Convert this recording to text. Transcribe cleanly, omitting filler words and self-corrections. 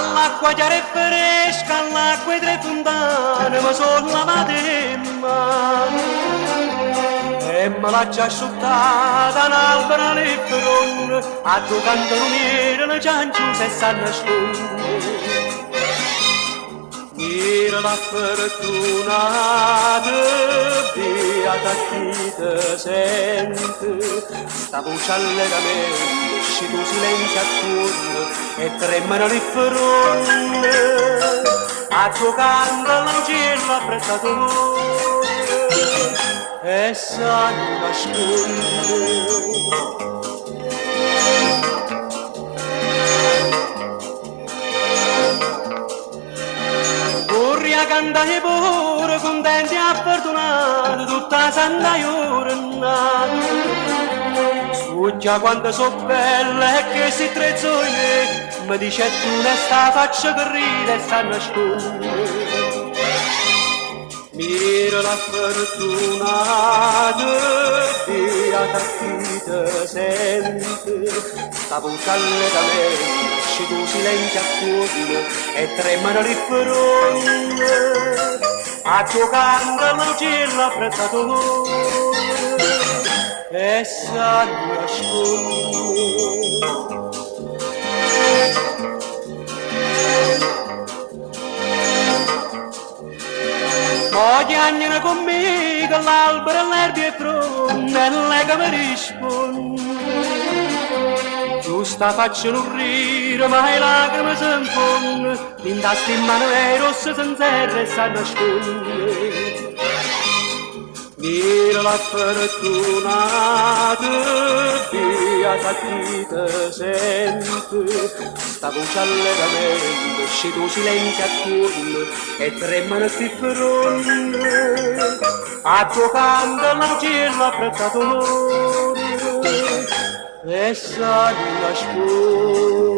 all'acqua chiara e fresca, all'acqua e tre fontane, ma sono lavate in mano. E me l'ha già asciuttata un albero all'efferon, a tu canto lumiere le cianciuse e s'ha nasconde. Mira la fortunata, beata chi te sente, sta voce allegamente, esci tu silenzio attorno e tremano le fronde, a tuo canto l'uccello apprezzato e sa non nasconde. Cantare pure, contenti e fortunati, tutta la santa giornata. Sfuggia quanto so bella e che si trezzò in me, mi dice tu ne sta faccia che ride e sta nasconde. Mira la fortunata, beata chi te sente, sta voce allegamente, esci tu silenzio attorno e tremano le fronde, a tuo canto l'uccello apprezzato e sa nasconde. Chiagnano con me che l'albero e l'erba è pronto e lei che mi risponde. Tu sta facendo rire ma le lacrime si infondono, l'intasti in mano è rossa senza e sa nasconde. Mira la fortunata, beata chi te sente, sta voce allegamente, esci tu silenzio attorno e tremano sti fronde, a tuo canto l'uccello apprezzato e sa di nascondere.